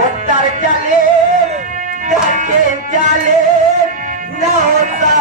उत्तर चले दक्षिण चले नौ सौ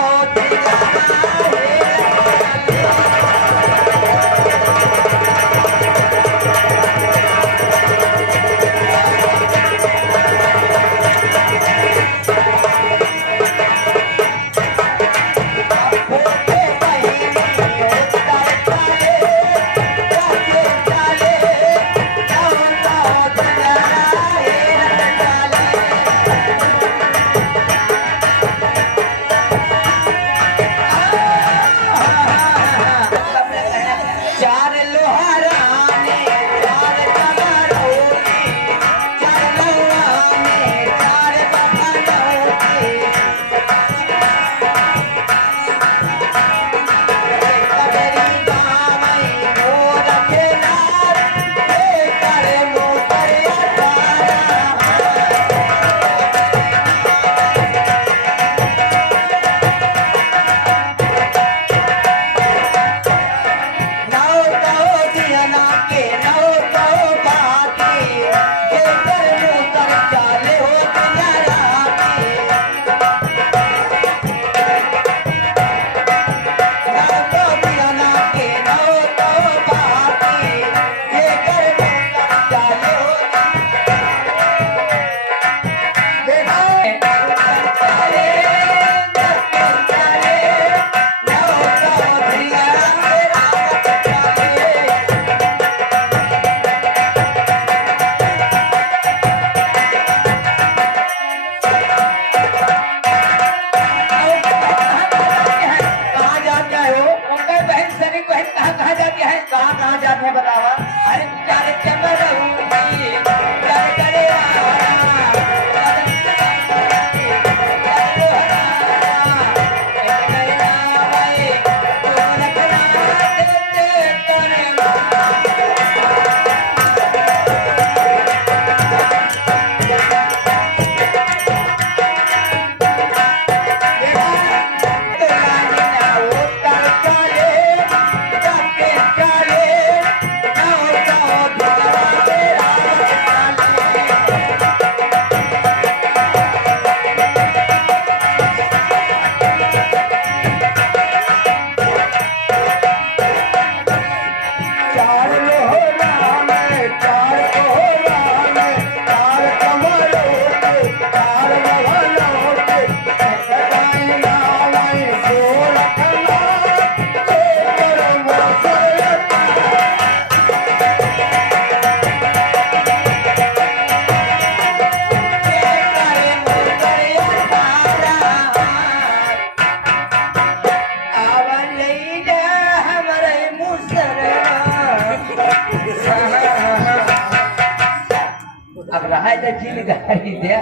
अब रहा चिल गाड़ी दे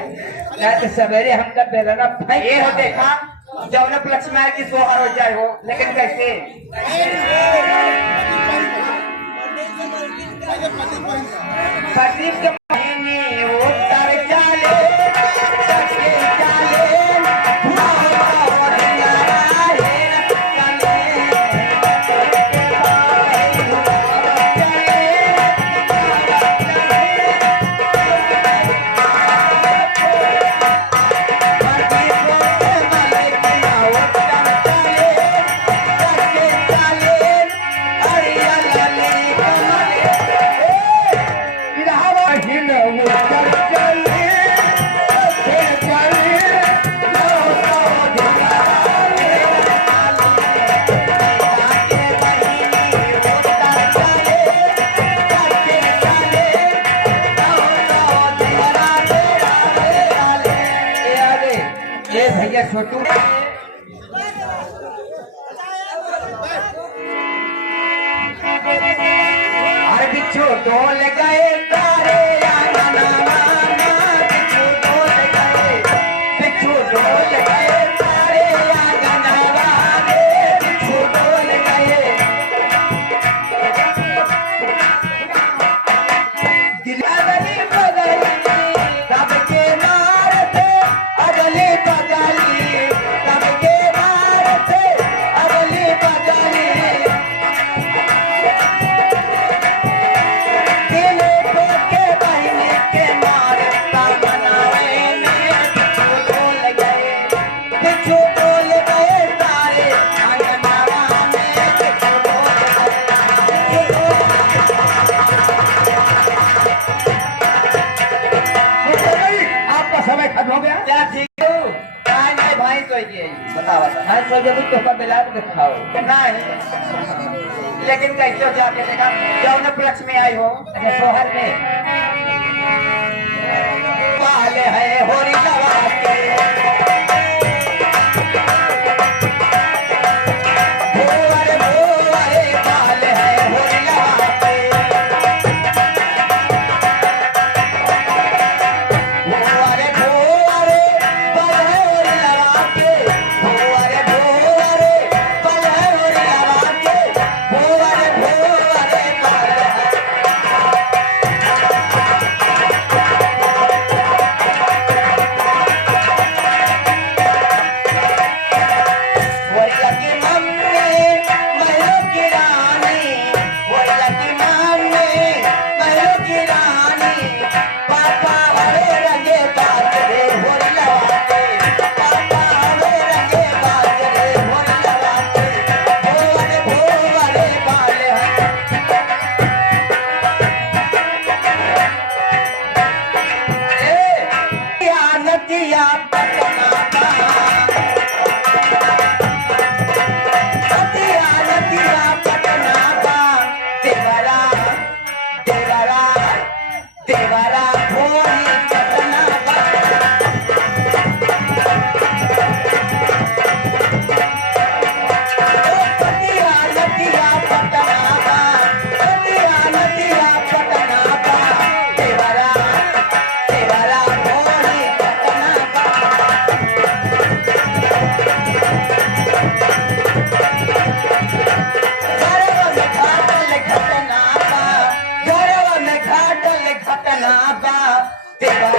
तो सवेरे हमका बेलना भाई ये हो देखा जब न लक्ष्मण की सोहर हो जाए हो लेकिन कैसे प्रदीप के महीने उत्तर चले दक्षिण चले छोटू अरे बिच्छू डोल गए तारे बिच्छू डोल गए बिच्छू डोल गए तारे बिच्छू डोल गए अगली बगली सबके नार थे अगली बगली सबके नार थे अगली बगली हो गया क्या ठीक हो? नहीं नहीं भाई तो ये बता बता हाँ सो जब तो बेला दिखाओ नहीं लेकिन कैसे हो जाके देखा जौन उपलक्ष्य में आई हो अच्छा शोहर में वाले है होरी लगा के भोरे भोरे वाले है होरी लगा के भोरे भोरे वाले होरी लगा के भोरे भोरे वाले होरी लगा के भोरे भोरे वाले वही लकी मम्मी महलो की रानी वही लकी मम्मी महलो की रानी पापा हरे रंगे बाजरे होरी लगाते पापा हरे रंगे बाजरे होरी लगाते भोरे भोरे बाले या नदिया पटना का नदिया नदिया पटना का देवरा देवरा देवरा भोरी पटना का नदिया नदिया पटना का नदिया नदिया पटना का देवरा देवरा भोरी पटना का गरवा में घाटल घटना बा गरवा में घाटल घटना बा देवा